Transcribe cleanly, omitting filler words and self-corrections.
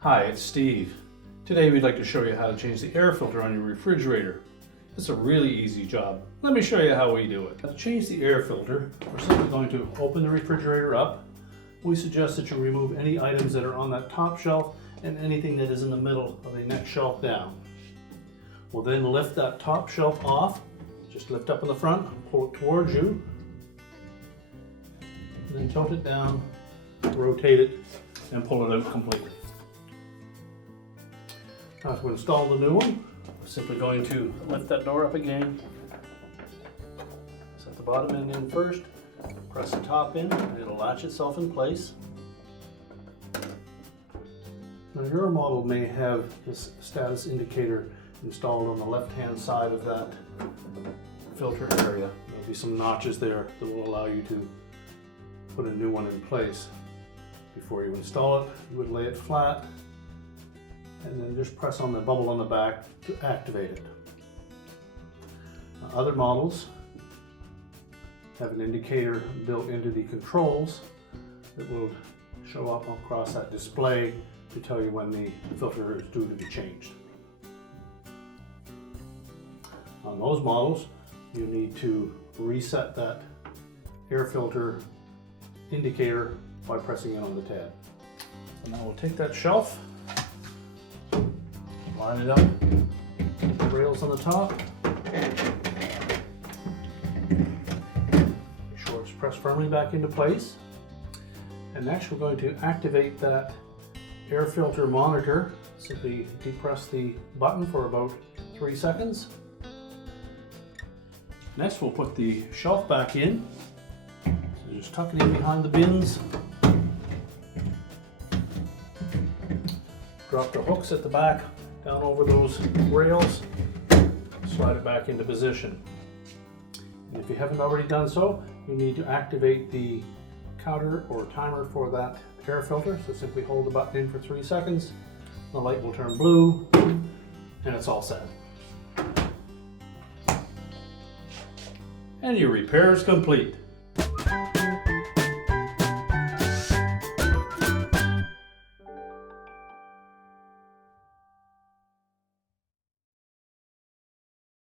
Hi, it's Steve. Today we'd like to show you how to change the air filter on your refrigerator. It's a really easy job. Let me show you how we do it. To change the air filter, we're simply going to open the refrigerator up. We suggest that you remove any items that are on that top shelf and anything that is in the middle of the next shelf down. We'll then lift that top shelf off. Just lift up in the front, pull it towards you, and then tilt it down, rotate it, and pull it out completely. Now to install the new one, we're simply going to lift that door up again, set the bottom end in first, press the top in, and it'll latch itself in place. Now your model may have this status indicator installed on the left-hand side of that filter area. There'll be some notches there that will allow you to put a new one in place. Before you install it, you would lay it flat and then just press on the bubble on the back to activate it. Other models have an indicator built into the controls that will show up across that display to tell you when the filter is due to be changed. On those models, you need to reset that air filter indicator by pressing it on the tab. So now we'll take that shelf, line it up, the rails on the top, make sure it's pressed firmly back into place. And next we're going to activate that air filter monitor. Simply depress the button for about 3 seconds. Next we'll put the shelf back in. So just tuck it in behind the bins. Drop the hooks at the back down over those rails, slide it back into position. And if you haven't already done so, you need to activate the counter or timer for that air filter. So simply hold the button in for 3 seconds, the light will turn blue, and it's all set. And your repair is complete.